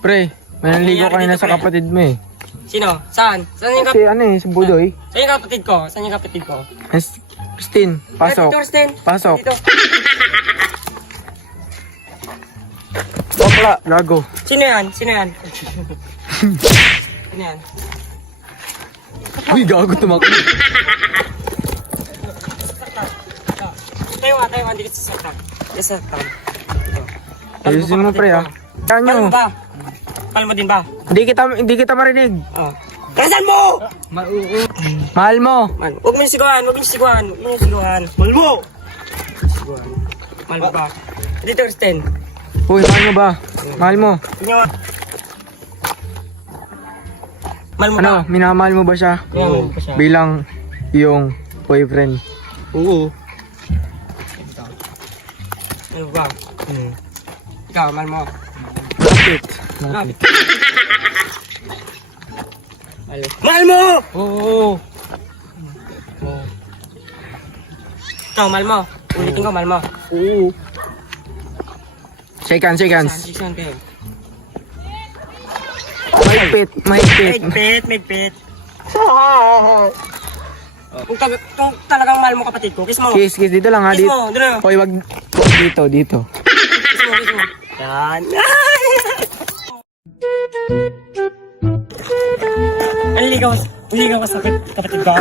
Pre, may nanligo kanina sa kapatid mo eh. Sino? Saan? Saan yung Si ano eh, si Budoy. Saan yung kapatid ko? Saan yung kapatid ko? Christine, pasok. Dito, Kristen. Pasok. Dito. Bakla, gago. Sino yan? Sino yan? Sino yan? Uy, gago tumakbo. Tayo, hindi kita sasaktan. Sasaktan. Ayusin mo pre ah. Yan Palmo nyo. ba? Palmo din ba? Hindi kita marinig. Oh. Kasan mo! Mahal mo. Man, huwag mo yung siguan, huwag mo yung siguan, huwag mo yung siguan. Mahal mo! Siguan. Mahal mo ba? Dito, Kristen. Uy, mahal mo ba? Mahal mo. Tingnan mo. Mahal mo Ano, ba? minamahal mo ba siya? Oo. Bilang yung boyfriend. Oo. Mahal mo ba? Ikaw, mahal mo. Bakit? Bakit? Mahal mo! Oo. Ikaw, mahal mo. Ulitin ko, mahal mo. Oo. Shake hands. Saan kayo? Mahigpit. Mahigpit. Kung talagang mahal mo kapatid ko, kiss mo. Kiss, dito lang ha. Kiss mo, dito. Hoy, wag. Dito. Kiss mo. Yan. Naligaw ka sa kapatid ko?